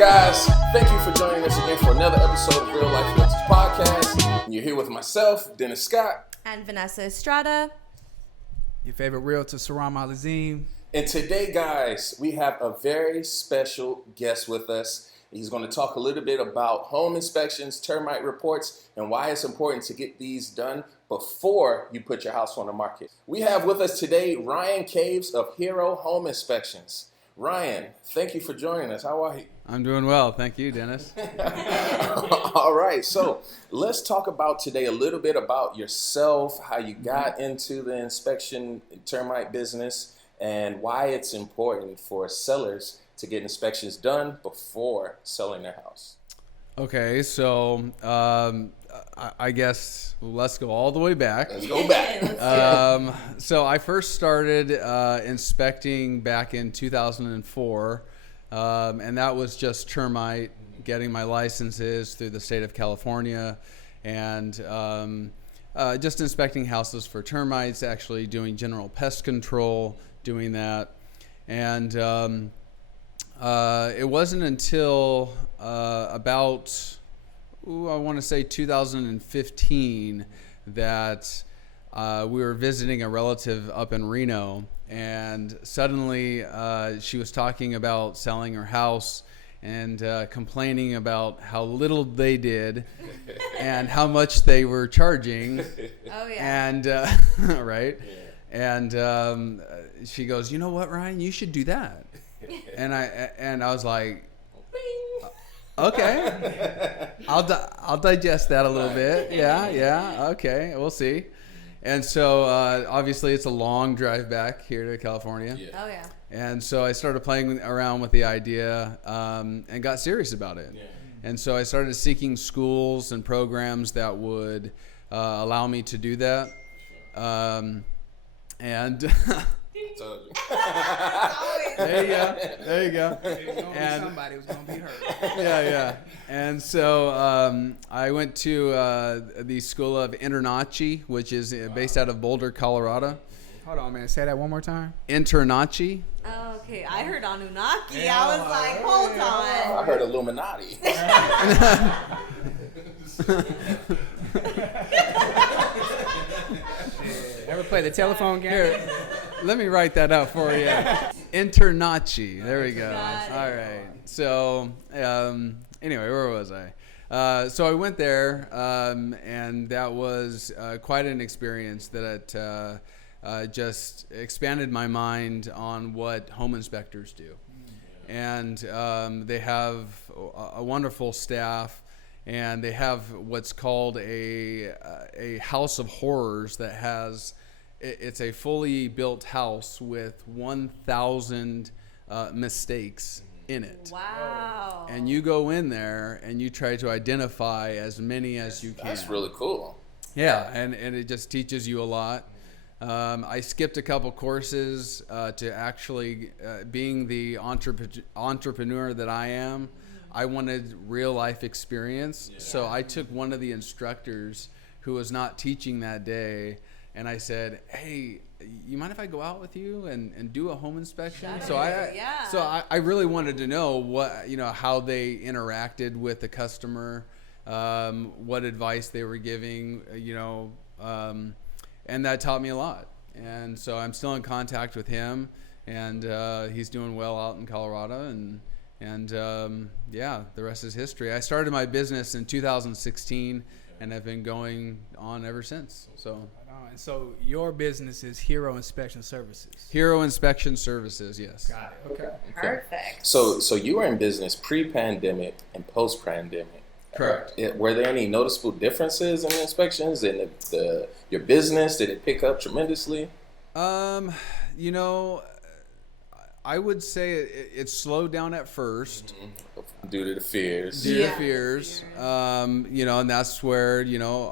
guys, thank you for joining us again for another episode of Real Life Realtors Podcast. And you're here with myself, Dennis Scott. And Vanessa Estrada. Your favorite realtor, Sirrom Alizem. And today, guys, we have a very special guest with us. He's going to talk a little bit about home inspections, termite reports, and why it's important to get these done before you put your house on the market. We have with us today Ryan Caves of Hero Home Inspections. Ryan, thank you for joining us. How are you? I'm doing well. Thank you, Dennis. All right. So let's talk about today a little bit about yourself, how you got into the inspection termite business, and why it's important for sellers to get inspections done before selling their house. Okay, so I guess let's go all the way back. Let's go back. So I first started inspecting back in 2004, and that was just termite, getting my licenses through the state of California, and just inspecting houses for termites, actually doing general pest control, doing that. And it wasn't until about, I want to say 2015 that we were visiting a relative up in Reno, and suddenly she was talking about selling her house and complaining about how little they did and how much they were charging. Oh, yeah. And right. And she goes, "You know what, Ryan, you should do that." And I was like, okay, I'll digest that a little bit. Yeah, okay, we'll see. And so obviously it's a long drive back here to California. Yeah. Oh, yeah. And so I started playing around with the idea and got serious about it. Yeah. And so I started seeking schools and programs that would allow me to do that. And there you go. And somebody was going to be hurt. Yeah. And so I went to the School of Internachi, which is based out of Boulder, Colorado. Hold on, man. Say that one more time. Internachi. Oh, okay. I heard Anunnaki. I was like, hold on. I heard Illuminati. Ever play the telephone game? Here, let me write that out for you. Internachi. There we go. Got it. All right. So anyway, where was I? So I went there, and that was quite an experience that just expanded my mind on what home inspectors do. And they have a wonderful staff, and they have what's called a house of horrors that has, it's a fully built house with 1,000 mistakes in it. Wow. And you go in there and you try to identify as many as you can. That's really cool. Yeah, and it just teaches you a lot. I skipped a couple courses to actually being the entrepreneur that I am. I wanted real life experience. Yeah. So I took one of the instructors who was not teaching that day, and I said, "Hey, you mind if I go out with you and do a home inspection?" So I really wanted to know what, how they interacted with the customer, what advice they were giving, and that taught me a lot. And so I'm still in contact with him, and he's doing well out in Colorado, and the rest is history. I started my business in 2016, and I've been going on ever since. So. And so your business is Hero Inspection Services. Hero Inspection Services, yes. Got it. Okay. Perfect. So you were in business pre-pandemic and post-pandemic. Correct. Were there any noticeable differences in the inspections in your business? Did it pick up tremendously? I would say it slowed down at first. Due to the fears. And that's where,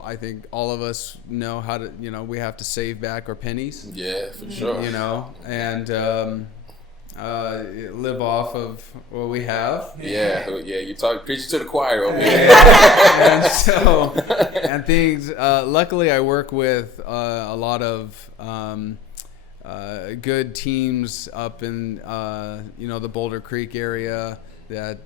I think all of us know how to, we have to save back our pennies. Yeah, for sure. And live off of what we have. Yeah, you preaching to the choir over here. And things, luckily I work with a lot of good teams up in the Boulder Creek area, that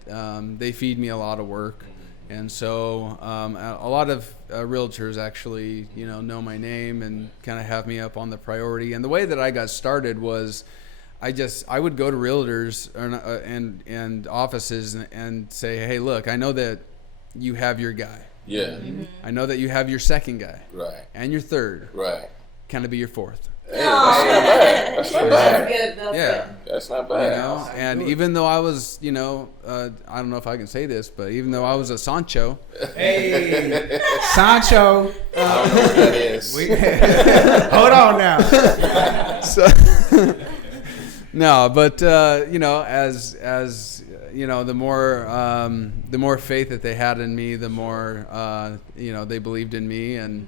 they feed me a lot of work. And so a lot of realtors actually, know my name and kind of have me up on the priority. And the way that I got started was I would go to realtors and offices and say, hey, look, I know that you have your guy. Yeah. Mm-hmm. I know that you have your second guy. Right. And your third. Right. Can I be your fourth? Hey, that's not bad. That's not bad. Good. That's Yeah. That's not bad. And even though I was, I don't know if I can say this, but even though I was a Sancho. Hey, Sancho. I don't know what that is. Hold on now. So, no, but as the more faith that they had in me, the more they believed in me, and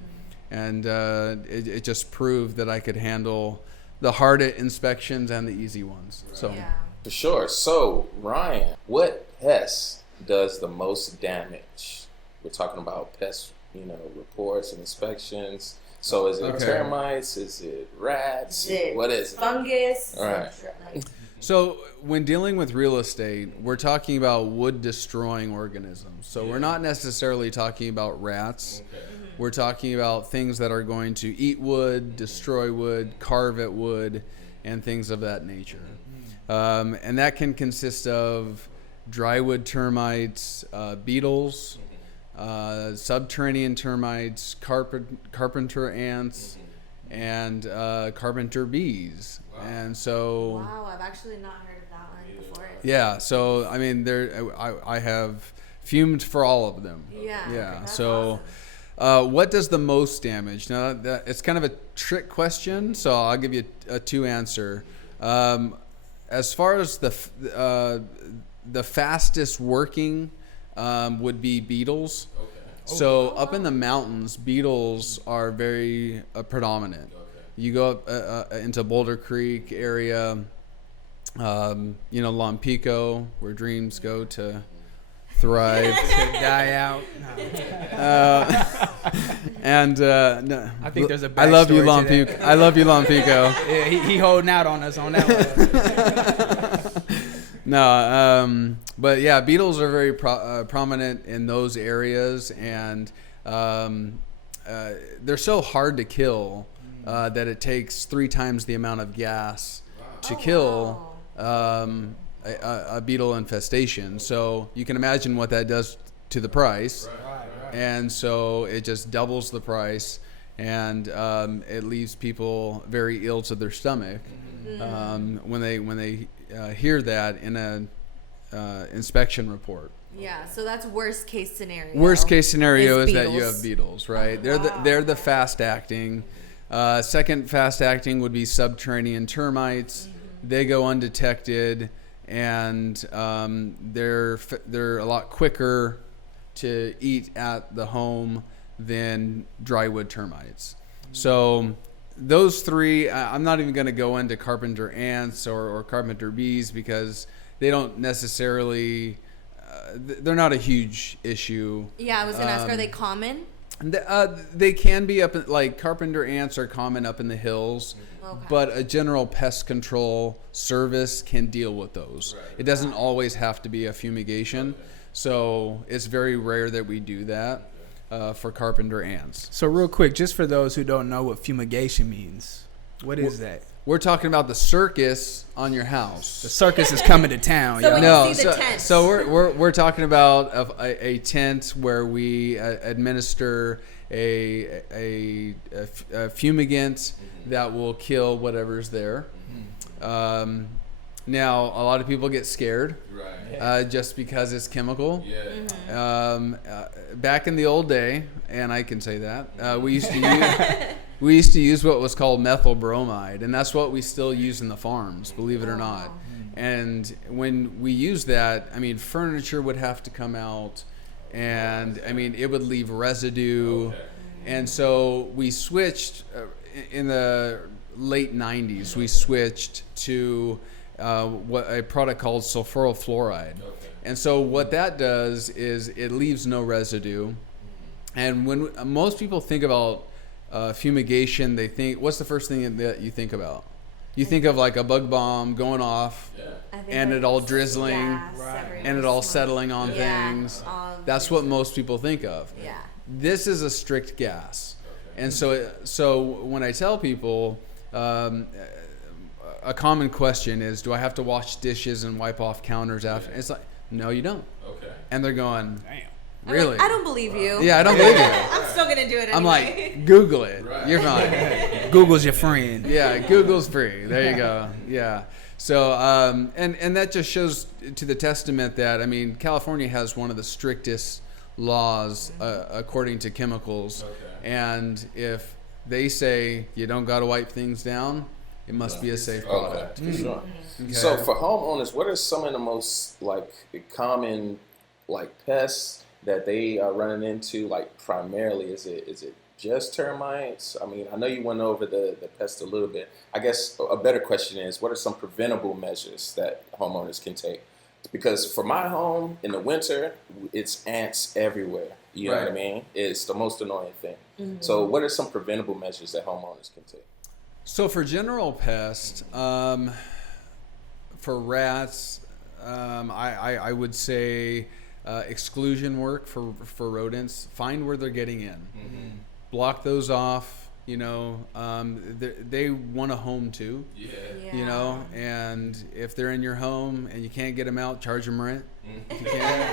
it just proved that I could handle the hard inspections and the easy ones. So Yeah. For sure. So, Ryan, what pest does the most damage? We're talking about pest, reports and inspections. So is it termites? Is it rats? What is it? Fungus. All right. So when dealing with real estate, we're talking about wood destroying organisms. So we're not necessarily talking about rats. We're talking about things that are going to eat wood, destroy wood, carve at wood, and things of that nature. And that can consist of drywood termites, beetles, subterranean termites, carpenter ants, and carpenter bees. And so, Wow, I've actually not heard of that one before. yeah. So I mean, I have fumed for all of them. Yeah. Yeah. That's So, awesome. what does the most damage? Now, it's kind of a trick question, so I'll give you a two answer. As far as the fastest working would be beetles. Okay. So up in the mountains, beetles are very predominant. You go up into Boulder Creek area, Lompico, where dreams go to thrive. To die out. No, I think there's a I love you, backstory to Lompico. I love you, Lompico. Yeah, he holding out on us on that one. No, but yeah, beetles are very prominent in those areas, and they're so hard to kill that it takes 3 times the amount of gas to kill a beetle infestation. So you can imagine what that does to the price. And so it just doubles the price, and it leaves people very ill to their stomach when they hear that in an inspection report. Yeah, so that's worst case scenario. Worst case scenario is that you beetles. have beetles, right? They're the fast acting. Second fast acting would be subterranean termites. They go undetected, and they're a lot quicker to eat at the home than drywood termites. So those 3, I'm not even going to go into carpenter ants or carpenter bees, because they don't necessarily, they're not a huge issue. Yeah, I was going to ask, are they common? They can be up, like carpenter ants are common up in the hills, but a general pest control service can deal with those. It doesn't always have to be a fumigation. So it's very rare that we do that for carpenter ants. So real quick, just for those who don't know what fumigation means, what is that? We're talking about the circus on your house. The circus is coming to town. So y'all. when No, you see the tent. so we're talking about a tent where we administer a fumigant that will kill whatever's there. Now, a lot of people get scared just because it's chemical. Back in the old day, and I can say that, we used to use what was called methyl bromide, and that's what we still use in the farms, believe it or not. And when we use that, I mean, furniture would have to come out, and I mean, it would leave residue. And so we switched in the late 90s. We switched to what a product called sulfuryl fluoride. And so what that does is it leaves no residue. And when most people think about fumigation, they think, what's the first thing that you think about? You think of like a bug bomb going off, and it all drizzling, and it all settling on things. That's what most people think of. Yeah. This is a strict gas, and so when I tell people, a common question is, do I have to wash dishes and wipe off counters after? It's like, no, you don't. Okay. And they're going, damn. Really? I don't believe you. Yeah, I don't believe you. I'm still gonna do it anyway. I'm like, Google it. Right. You're fine. Google's your friend. Yeah, Google's free. There you go. Yeah. So, and that just shows to the testament that, I mean, California has one of the strictest laws according to chemicals. Okay. And if they say you don't got to wipe things down, it must be a safe product. Okay, for sure. Okay. So for homeowners, what are some of the most like common like pests that they are running into? Like primarily, is it just termites? I mean, I know you went over the pest a little bit. I guess a better question is, what are some preventable measures that homeowners can take? Because for my home in the winter, it's ants everywhere. You know what I mean? It's the most annoying thing. Mm-hmm. So what are some preventable measures that homeowners can take? So for general pests, for rats, I would say exclusion work for rodents. Find where they're getting in. Mm-hmm. Block those off. You know, they want a home too. Yeah. You know, and if they're in your home and you can't get them out, charge them rent. If you can,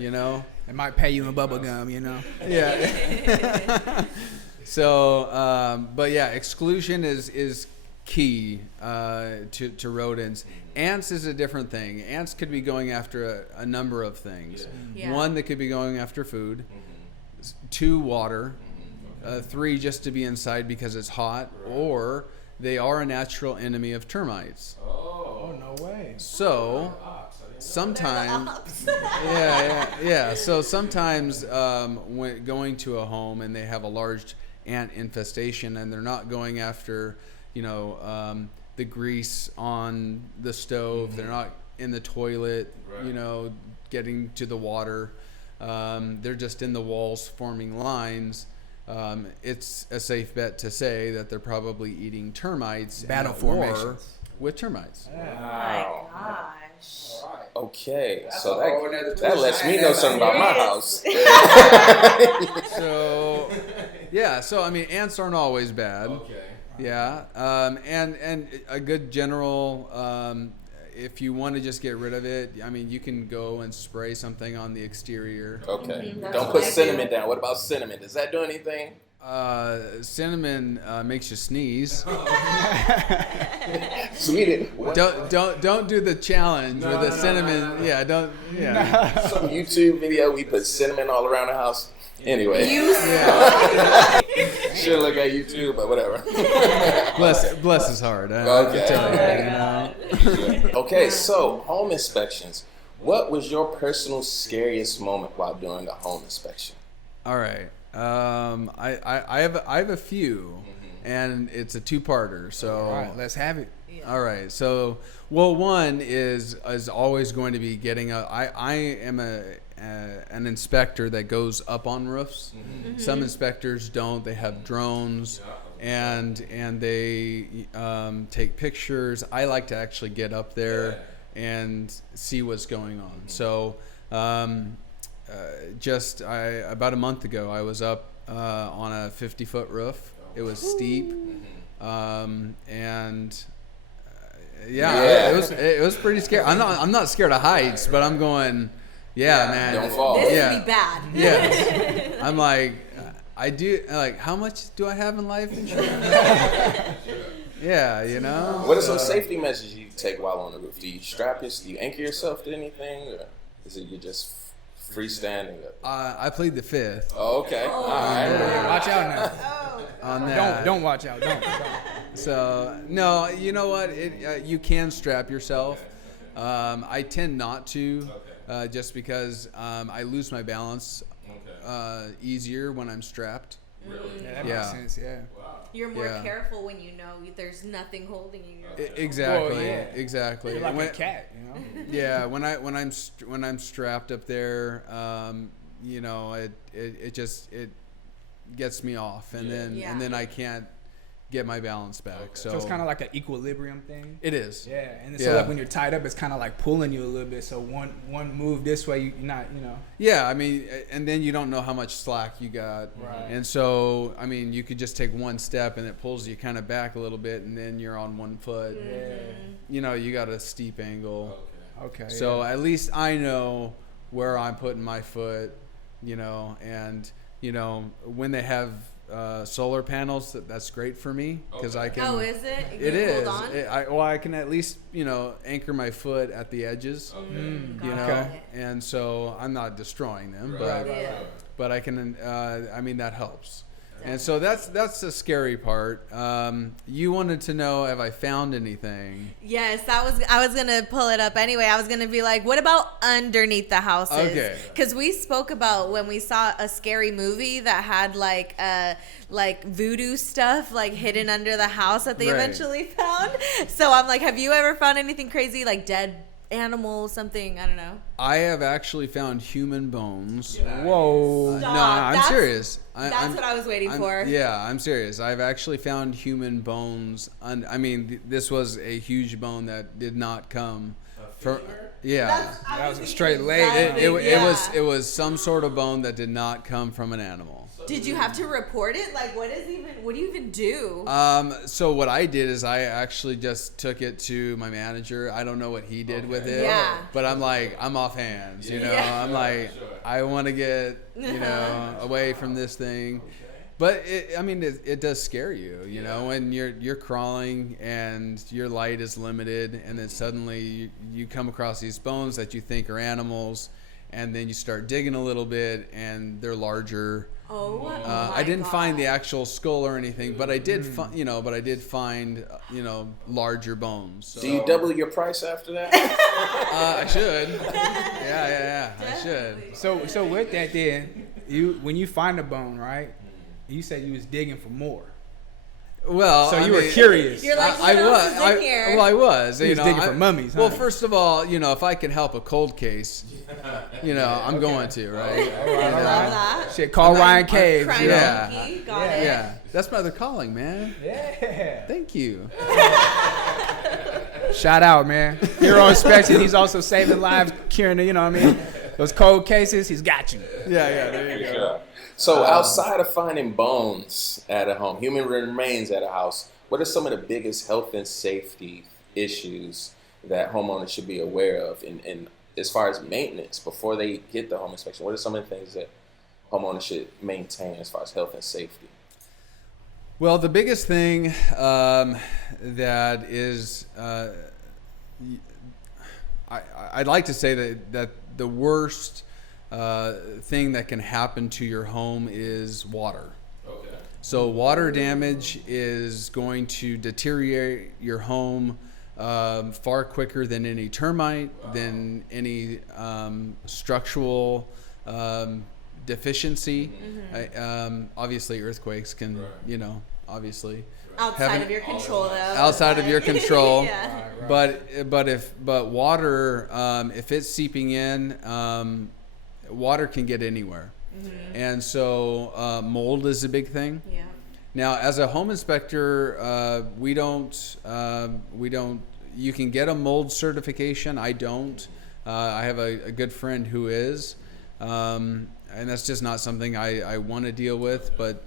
you know. They might pay you in bubble gum, you know. Yeah. So, but yeah, exclusion is key to rodents. Ants is a different thing. Ants could be going after a number of things. Yeah. One, they could be going after food. 2, water. 3, just to be inside because it's hot. Or they are a natural enemy of termites. Oh, no way. So sometimes, yeah. So sometimes when going to a home and they have a large ant infestation and they're not going after, you know, the grease on the stove, they're not in the toilet, you know, getting to the water, they're just in the walls forming lines. It's a safe bet to say that they're probably eating termites battle formations with termites. Wow. Oh my gosh. Okay, so that lets me know something about my house. So, yeah. So I mean, ants aren't always bad. Okay. Yeah. And a good general. If you want to just get rid of it, I mean, you can go and spray something on the exterior. Okay. Mm-hmm. Don't put cinnamon down. What about cinnamon? Does that do anything? Cinnamon makes you sneeze. Sweet. Don't do the challenge with the cinnamon. Yeah, don't. Yeah. Some YouTube video, we put cinnamon all around the house. Anyway. Should look at YouTube, but whatever. Bless his heart. I can tell you, you know. Okay, so home inspections. What was your personal scariest moment while doing a home inspection? All right. I have a few, and it's a 2-parter. So all right, let's have it. All right. So, well, one is always going to be getting I am an inspector that goes up on roofs. Mm-hmm. Some inspectors don't. They have drones, and they take pictures. I like to actually get up there and see what's going on. So, about a month ago, I was up on a 50-foot roof. It was steep, and it was pretty scary. I'm not scared of heights, but I'm going. Yeah, man. Don't fall. This would be bad. Yeah. I'm like, how much do I have in life insurance? Yeah, you know. What are some safety measures you take while on the roof? Do you do you anchor yourself to anything, or is it you just freestanding? I plead the fifth. Oh, okay. All right. Watch out now. On that. Don't watch out. Don't. So no, you know what? You can strap yourself. I tend not to. Just because I lose my balance easier when I'm strapped. Really? Yeah, that makes sense, yeah. Wow. You're more careful when you know there's nothing holding you. Exactly, well, yeah. Exactly. You're like a cat, you know? Yeah, when I'm strapped up there, you know, it gets me off, and then I can't get my balance back. Okay. So it's kind of like an equilibrium thing. It is. Yeah, and Yeah. so like when you're tied up, it's kind of like pulling you a little bit. So one move this way, you're not, Yeah, I mean, and then you don't know how much slack you got. Right. And so, I mean, you could just take one step and it pulls you kind of back a little bit, and then you're on one foot. Yeah. You got a steep angle. Okay. So at least I know where I'm putting my foot, and, when they have solar panels, that's great for me because I can. Oh, is it? It is. Hold on? I can at least, anchor my foot at the edges, Got it. and so I'm not destroying them, Yeah. but I can, that helps. And so that's the scary part. You wanted to know, have I found anything? Yes, I was gonna pull it up anyway. I was gonna be like, what about underneath the houses? Okay. Because we spoke about when we saw a scary movie that had like voodoo stuff like hidden under the house that they Right. eventually found. So I'm like, have you ever found anything crazy like dead animals, something? I don't know. I have actually found human bones. Whoa. Stop. No, I'm That's- serious. That's what I was waiting for. Yeah, I'm serious. I've actually found human bones. This was a huge bone that did not come from. Yeah, That was a straight leg. it was some sort of bone that did not come from an animal. Did you have to report it? Like, what do you even do? So what I did is I actually just took it to my manager. I don't know what he did with it. Yeah. But I'm like, I'm off hands, Yeah. I'm like, I want to get, away from this thing. But it does scare you, when you're crawling and your light is limited, and then suddenly you come across these bones that you think are animals, and then you start digging a little bit and they're larger. I didn't find the actual skull or anything, but I did find larger bones. So. Do you double your price after that? I should. Yeah. I should. So with that, then when you find a bone, right? You said you was digging for more. Well, So you were curious. You're like, I what else was. is in here? Well, I was. You was digging for mummies, huh? Well, first of all, if I can help a cold case, I'm going to, right? All Love right. that. Shit, call Ryan Caves. Crime Yeah. monkey. Got it. Yeah, that's my other calling, man. Yeah. Thank you. Shout out, man. Hero inspection. He's also saving lives, curing those cold cases. He's got you. Yeah. There you go. So outside of finding bones at a home, human remains at a house, what are some of the biggest health and safety issues that homeowners should be aware of? And as far as maintenance, before they get the home inspection, what are some of the things that homeowners should maintain as far as health and safety? Well, the biggest thing that is, I'd like to say that the worst thing that can happen to your home is water. Okay. So water damage is going to deteriorate your home far quicker than any termite, than any structural deficiency. Obviously, earthquakes can, obviously. Outside of your control, though. Outside of your control. Yeah. But water, if it's seeping in, water can get anywhere. And so mold is a big thing. Yeah. Now, as a home inspector, we don't. You can get a mold certification. I don't. I have a good friend who is, and that's just not something I want to deal with. But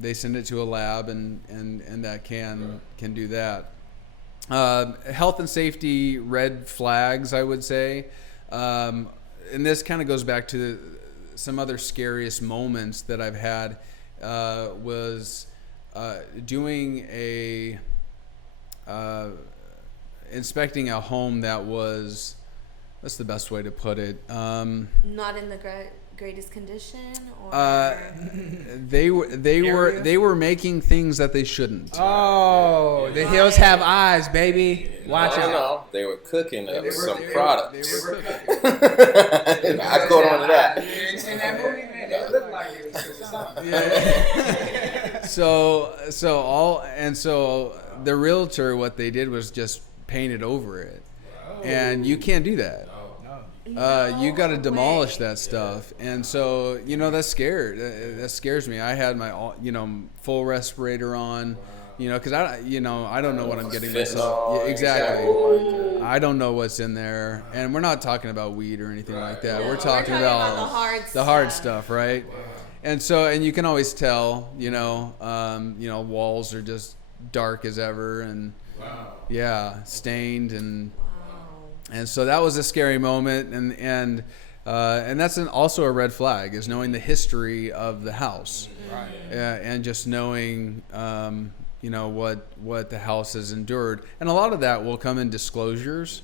they send it to a lab, and that can do that. Health and safety red flags, I would say, and this kind of goes back to some other scariest moments that I've had. Was doing inspecting a home that was, what's the best way to put it? Not in the greatest condition, or they were making things that they shouldn't. Oh, the hills have eyes, baby. Watch it. No, they were cooking up some products. They were cooking. I go on to that. In that movie, man, it looked like it was something. Yeah. So the realtor, what they did was just painted over it, and you can't do that. you got to demolish that stuff. And so, that scares me. I had my, full respirator on, because I don't know what I'm getting myself. Yeah, exactly. I don't know what's in there. And we're not talking about weed or anything like that. We're talking about the hard stuff, right? And so, and you can always tell, walls are just dark as ever and stained and so that was a scary moment, and that's also a red flag, is knowing the history of the house, and just knowing what the house has endured, and a lot of that will come in disclosures.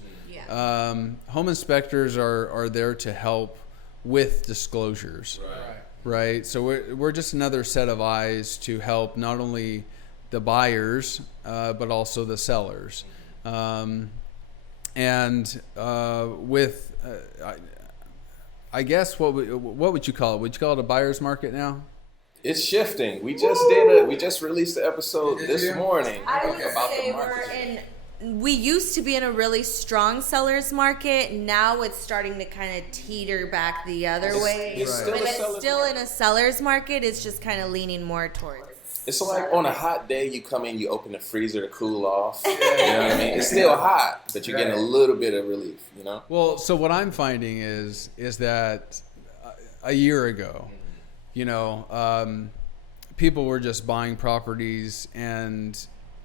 Home inspectors are there to help with disclosures, right? So we're just another set of eyes to help not only the buyers but also the sellers. I guess what would you call it? Would you call it a buyer's market now? It's shifting. We just released the episode this morning about the market. We used to be in a really strong seller's market. Now it's starting to kind of teeter back the other way. It's still in a seller's market. It's just kind of leaning more towards. It's like on a hot day, you come in, you open the freezer to cool off. You know what I mean? It's still hot, but you're getting a little bit of relief, Well, so what I'm finding is that a year ago, people were just buying properties and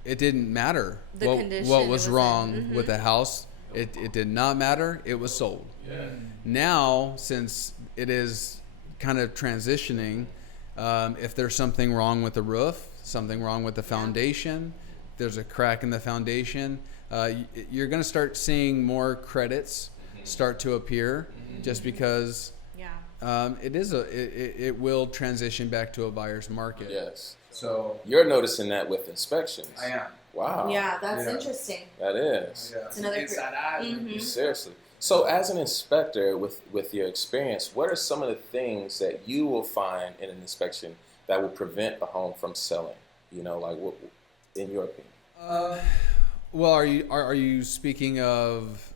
it didn't matter what was wrong with the house. It did not matter. It was sold. Now, since it is kind of transitioning, if there's something wrong with the roof, something wrong with the foundation, there's a crack in the foundation, you're going to start seeing more credits start to appear, just because it will transition back to a buyer's market. Yes. So you're noticing that with inspections. I am. Wow. Yeah, that's interesting. That is. Yeah. It's another inside eyes. Seriously. So as an inspector, with your experience, what are some of the things that you will find in an inspection that will prevent a home from selling? What, in your opinion? Well, are you speaking of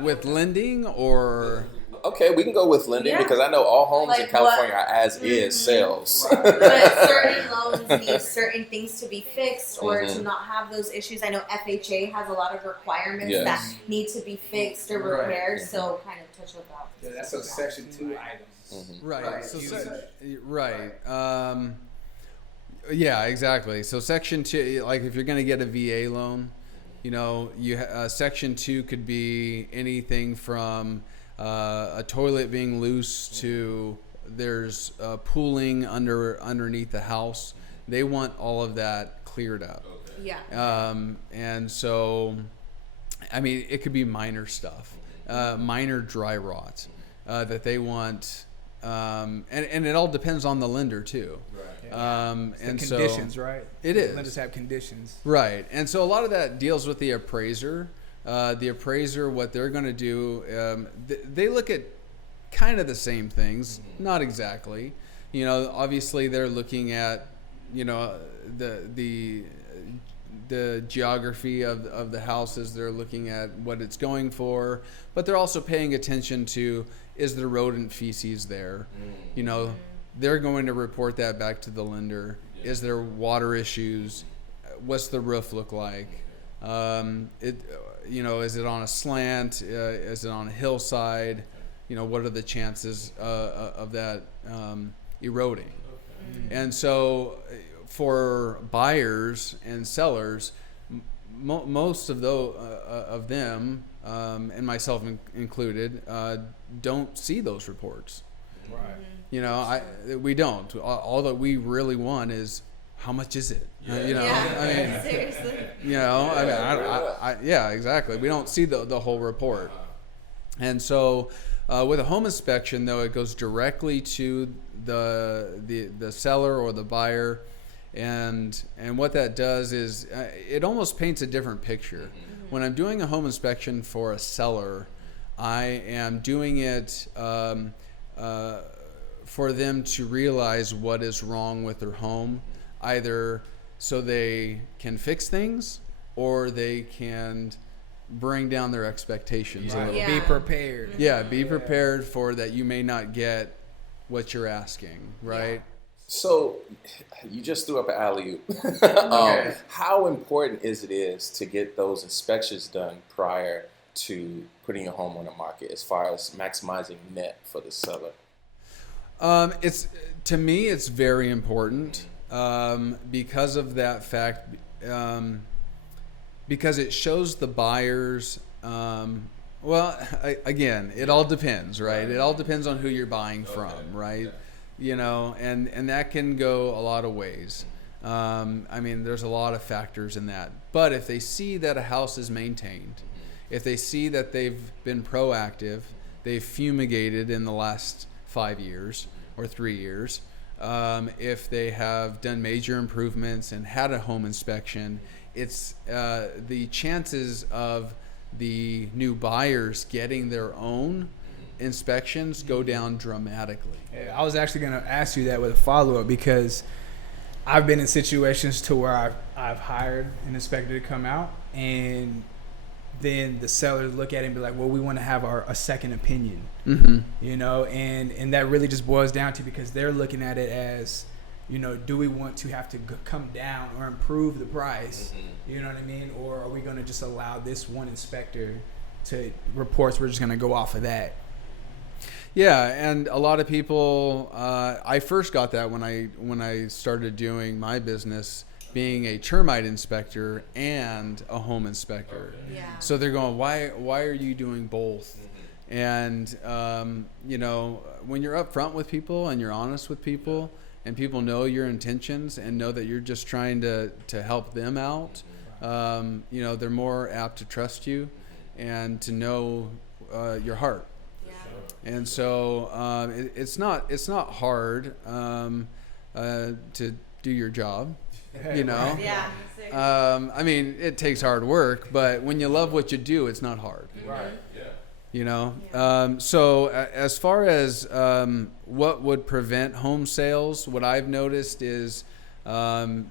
with lending or? Okay, we can go with lending because I know all homes in California are as is sales. But certain loans need certain things to be fixed or to not have those issues. I know FHA has a lot of requirements that need to be fixed or repaired. So kind of touch with that. Yeah, that's a Section 2 item. Right. Yeah, exactly. So Section 2, like if you're going to get a VA loan, Section 2 could be anything from a toilet being loose to there's pooling underneath the house. They want all of that cleared up. Yeah. And so, I mean, it could be minor stuff, minor dry rot that they want. And it all depends on the lender too. And conditions, right? It is. Lenders have conditions. Right. And so a lot of that deals with the appraiser. The appraiser, what they're going to do, they look at kind of the same things, not exactly. Obviously they're looking at, the geography of the houses. They're looking at what it's going for, but they're also paying attention to, is there rodent feces there? They're going to report that back to the lender. Is there water issues? What's the roof look like? Is it on a slant? Is it on a hillside? What are the chances of that eroding? And so for buyers and sellers, most of them, and myself included, don't see those reports. Right. We don't. All that we really want is, how much is it? Seriously. Yeah, exactly. We don't see the whole report. And so with a home inspection, though, it goes directly to the seller or the buyer. And what that does is it almost paints a different picture. When I'm doing a home inspection for a seller, I am doing it for them to realize what is wrong with their home, either so they can fix things or they can bring down their expectations a little. Yeah. Be prepared. Yeah, be prepared for that. You may not get what you're asking, right? So you just threw up an alley-oop. How important is to get those inspections done prior to putting a home on the market as far as maximizing net for the seller? It's, to me, it's very important because of that fact, because it shows the buyers. Again, it all depends, right? It all depends on who you're buying from, right? You know, and that can go a lot of ways. I mean, there's a lot of factors in that. But if they see that a house is maintained, if they see that they've been proactive, they've fumigated in the last 5 years or 3 years, if they have done major improvements and had a home inspection, it's the chances of the new buyers getting their own inspections go down dramatically. Yeah, I was actually going to ask you that with a follow-up, because I've been in situations to where I've hired an inspector to come out, and then the sellers look at it and be like, well, we want to have a second opinion. You know, and that really just boils down to, because they're looking at it as, you know, do we want to have to come down or improve the price? You know what I mean? Or are we going to just allow this one inspector to reports, we're just going to go off of that? Yeah, and a lot of people, I first got that when I started doing my business, being a termite inspector and a home inspector. Yeah. So they're going, why are you doing both? And you know, when you're upfront with people and you're honest with people, and people know your intentions and know that you're just trying to help them out, you know, they're more apt to trust you and to know your heart. And so it's not hard to do your job, you know. Yeah. I mean, it takes hard work, but when you love what you do, it's not hard. Right. Yeah. You know. So as far as what would prevent home sales, what I've noticed is, I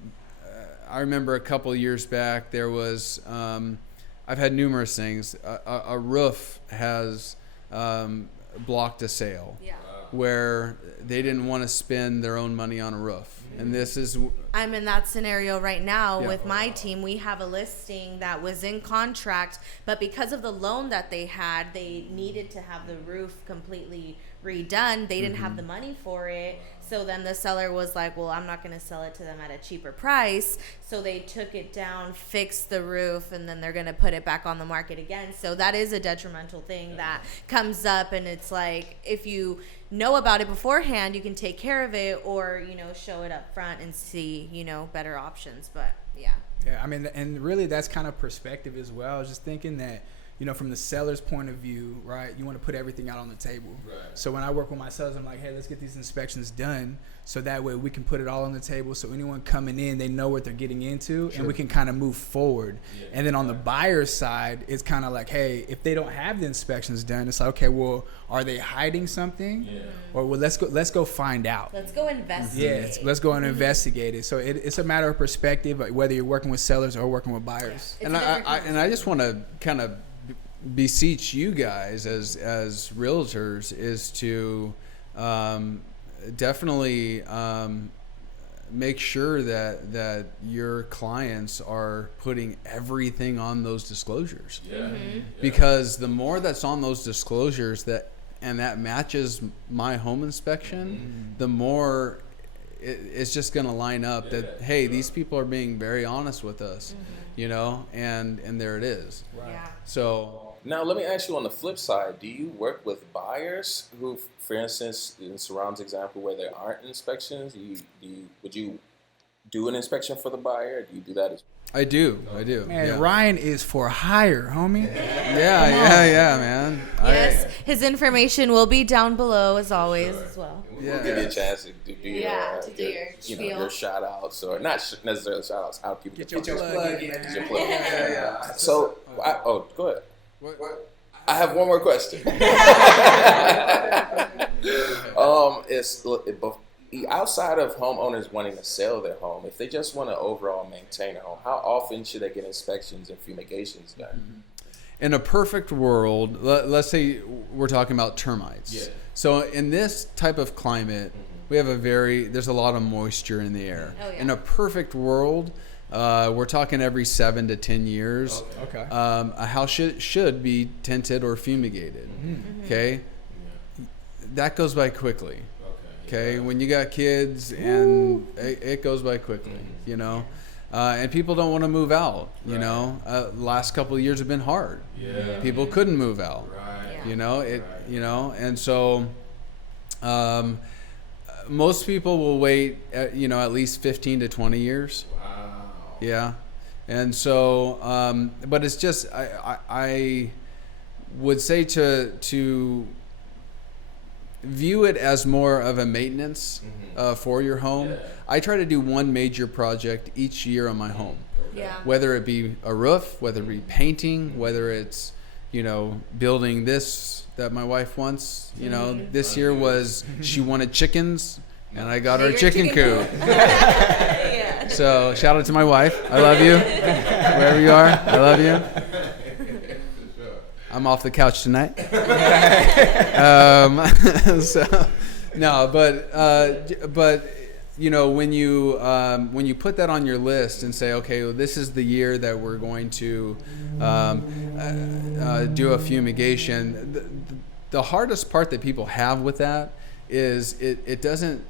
remember a couple of years back there was, I've had numerous things. A roof has blocked a sale where they didn't want to spend their own money on a roof. And this is... I'm in that scenario right now with my team. We have a listing that was in contract, but because of the loan that they had, they needed to have the roof completely redone. They didn't have the money for it. So then the seller was like, well, I'm not going to sell it to them at a cheaper price. So they took it down, fixed the roof, and then they're going to put it back on the market again. So that is a detrimental thing that comes up. And it's like, if you know about it beforehand, you can take care of it, or, you know, show it up front and see, you know, better options. But yeah. I mean, and really that's kind of perspective as well. I was just thinking that, you know, from the seller's point of view, right, you want to put everything out on the table. Right. So when I work with my sellers, I'm like, hey, let's get these inspections done, so that way we can put it all on the table, so anyone coming in, they know what they're getting into, and we can kind of move forward. And then on the buyer's side, it's kind of like, hey, if they don't have the inspections done, it's like, okay, well, are they hiding something? Or well, let's go find out. Let's go investigate. Let's go and investigate it. So it's a matter of perspective, whether you're working with sellers or working with buyers. And I just want to kind of beseech you guys as realtors is to definitely make sure that your clients are putting everything on those disclosures. Because the more that's on those disclosures that matches my home inspection, the more it's just going to line up that, hey, these people are being very honest with us, you know, and there it is. So now let me ask you on the flip side, do you work with buyers who, for instance, in Sirrom's example where there aren't inspections, would you do an inspection for the buyer? Or do you do that as well? I do. Man, Ryan is for hire, homie. Yeah, man. Yes, his information will be down below as always as well. We'll give you a chance to do your spiel. your shout outs, or not necessarily shout outs, how people Get your plug in. So, go ahead. What? I have one more question. Outside of homeowners wanting to sell their home, if they just want to overall maintain a home, how often should they get inspections and fumigations done? in a perfect world, let's say we're talking about termites. Yeah. So in this type of climate, we have there's a lot of moisture in the air. Oh, yeah. In a perfect world, we're talking every 7 to 10 years. Okay. A house should be tinted or fumigated. Okay. That goes by quickly. Okay. When you got kids, and it goes by quickly, you know. And people don't want to move out, you know. Last couple of years have been hard. Yeah. People couldn't move out. Right. Yeah. You know, you know, and so most people will wait at least 15 to 20 years. Wow. Yeah. And so but it's just I would say to view it as more of a maintenance for your home. Yeah. I try to do one major project each year on my home. Yeah. Whether it be a roof, whether it be painting, whether it's, building this that my wife wants. This year was she wanted chickens, and I got her a Bigger chicken coop. Yeah. So shout out to my wife. I love you. Wherever you are, I love you. I'm off the couch tonight. So no, but when you put that on your list and say, okay, well, this is the year that we're going to do a fumigation. The hardest part that people have with that is it doesn't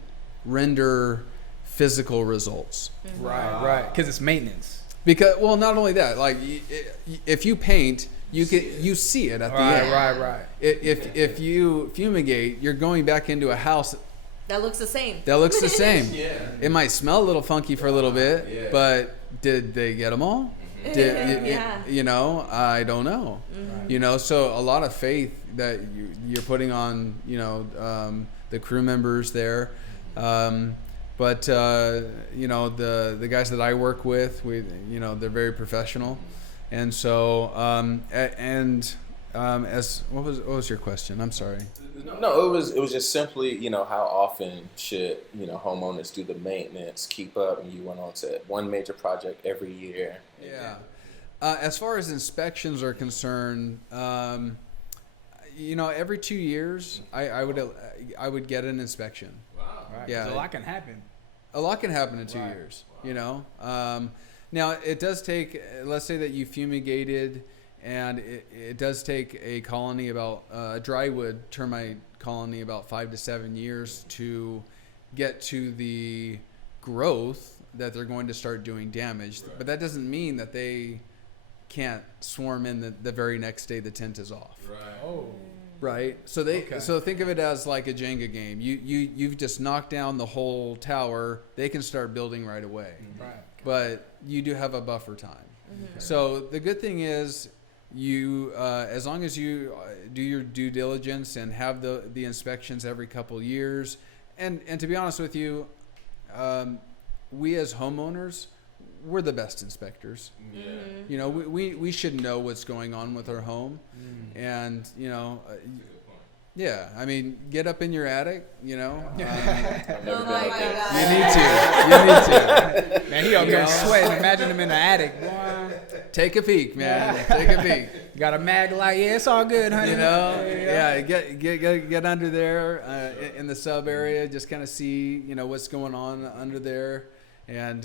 render physical results. Right. Because it's maintenance. Because, well, not only that, like if you paint, you see it at the end. Right. If you fumigate, you're going back into a house That looks the same. Yeah. It might smell a little funky for a little bit, but did they get them all? Yeah. I don't know. So a lot of faith that you're putting on, the crew members there. But the guys that I work with, they're very professional. And so, what was your question? I'm sorry. No, it was just simply, how often should, homeowners do the maintenance, keep up, and you went on to one major project every year. Yeah. As far as inspections are concerned, every 2 years I would get an inspection. Wow. Right. Yeah. So a lot can happen. A lot can happen in 2 years, Now, it does take, let's say that you fumigated, and it does take a colony about, a drywood termite colony about 5 to 7 years to get to the growth that they're going to start doing damage. Right. But that doesn't mean that they can't swarm in the very next day the tent is off. Right. Oh. Right. So so think of it as like a Jenga game. You've just knocked down the whole tower. They can start building right away. Right. But you do have a buffer time. So the good thing is you as long as you do your due diligence and have the inspections every couple years, and to be honest with you, we as homeowners, we're the best inspectors. Yeah. We should know what's going on with our home. And yeah, I mean, get up in your attic, Oh my God. You need to. Man, he over here sweating. Imagine him in the attic. Boy. Take a peek, man. Take a peek. Got a mag light. Yeah, it's all good, honey. Yeah, get under there in the sub area. Just kind of see, what's going on under there, and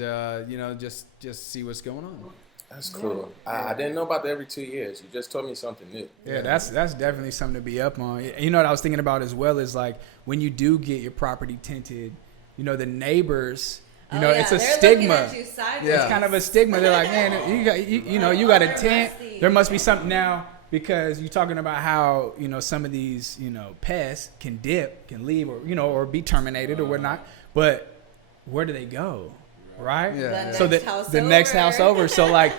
just see what's going on. That's cool. I didn't know about that every 2 years. You just told me something new. Yeah, that's definitely something to be up on. You know what I was thinking about as well is like when you do get your property tinted, the neighbors, it's a They're stigma. at you sideways. It's kind of a stigma. They're like, man, you got a tent. There must be something now because you're talking about how some of these pests can leave or be terminated or whatnot. But where do they go? Right? Yeah. So the next house over. So like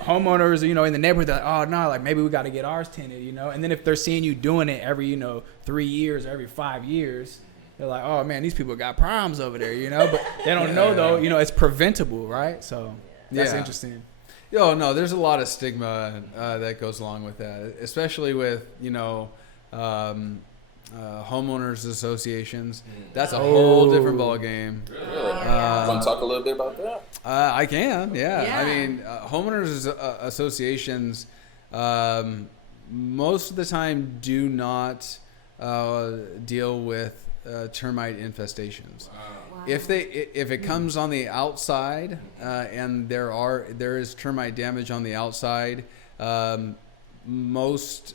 homeowners, in the neighborhood, they're like, oh no, like maybe we got to get ours tinted, And then if they're seeing you doing it every, 3 years or every 5 years, they're like, oh man, these people got problems over there, But they don't know though, it's preventable, right? So that's interesting. Oh no, there's a lot of stigma that goes along with that, especially with homeowners associations. That's a whole different ball game. Really? Want to talk a little bit about that? I can, yeah. Yeah. I mean, homeowners associations, most of the time do not deal with termite infestations. Wow. If it comes on the outside and there is termite damage on the outside, most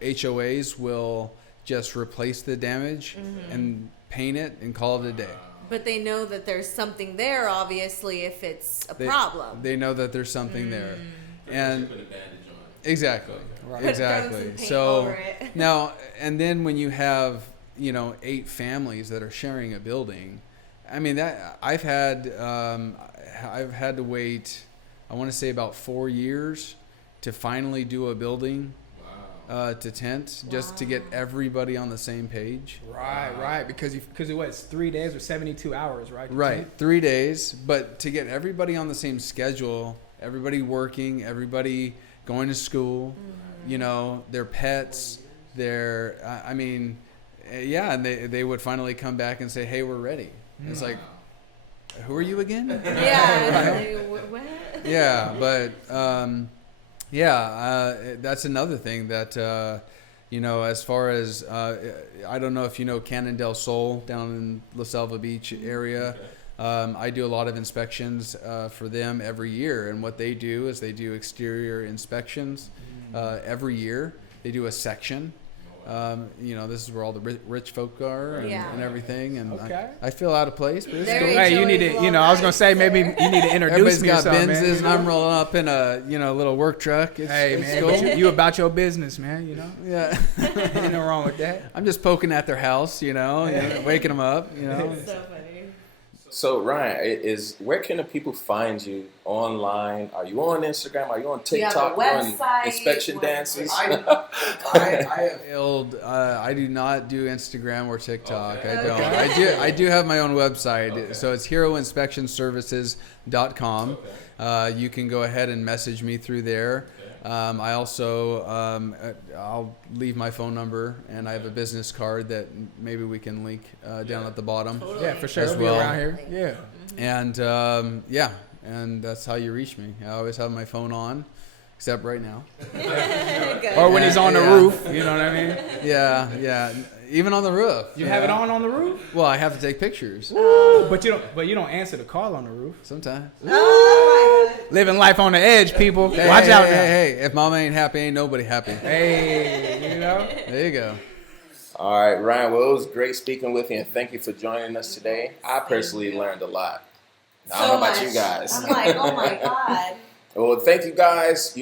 HOAs will just replace the damage and paint it and call it a day. But they know that there's something there, obviously, if it's a problem. They know that there's something there, and Put a bandage on it. exactly, Right. Throw some exactly. paint So over it. now and then, when you have 8 families that are sharing a building, I mean that I've had to wait, I want to say about 4 years to finally do a building. To tent, just to get everybody on the same page. Right. Because it's 3 days or 72 hours, right? Right, 3 days, but to get everybody on the same schedule, everybody working, everybody going to school, their pets, and they would finally come back and say, hey, we're ready. It's like, who are you again? Yeah. What? Yeah, but that's another thing that as far as I don't know if you know Cannon del Sol down in La Selva Beach area. I do a lot of inspections for them every year, and what they do is they do exterior inspections every year. They do a section. This is where all the rich folk are and everything. And Okay. I feel out of place, but it's They're cool. Hey, you need to, I was gonna say maybe you need to introduce Everybody's me got or something, Benzes, man. and I'm rolling up in a little work truck. Hey, It's man, cool. but you about your business, man. Yeah. Ain't nothing wrong with that. I'm just poking at their house, waking them up, So funny. So Ryan, where can the people find you online? Are you on Instagram? Are you on you have a TikTok? Doing website? inspection What- dances? I have failed. I do not do Instagram or TikTok. Okay. I don't. I do have my own website. So it's heroinspectionservices.com. You can go ahead and message me through there. I also I'll leave my phone number, and I have a business card that maybe we can link down at the bottom. Yeah, for sure. As It'll be well. around here. Yeah. And and that's how you reach me. I always have my phone on, except right now. Good. Or when he's on the Yeah. roof, you know what I mean? Yeah. Even on the roof. You have it on the roof? Well, I have to take pictures But you don't answer the call on the roof. sometimes. Oh, my God. Living life on the edge, people. Hey, Watch hey, out hey, now. Hey, if mama ain't happy, ain't nobody happy. Hey, There you go. All right, Ryan. Well, it was great speaking with you, and thank you for joining us today. I personally learned a lot. I don't know about you guys. I'm like, oh my God. Well, thank you guys.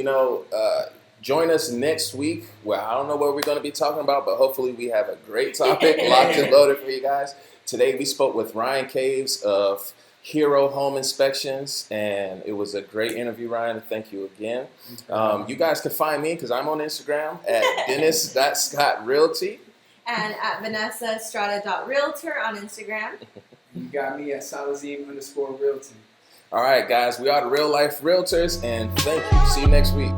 Join us next week. Well, I don't know what we're going to be talking about, but hopefully we have a great topic locked and loaded for you guys. Today we spoke with Ryan Caves of Hero Home Inspections, and it was a great interview, Ryan. Thank you again. You guys can find me because I'm on Instagram at dennis.scott realty. And at Vanessa Estrada.realtor on Instagram. You got me at Alizem_realty. All right, guys, we are the Real Life Realtors, and thank you. See you next week.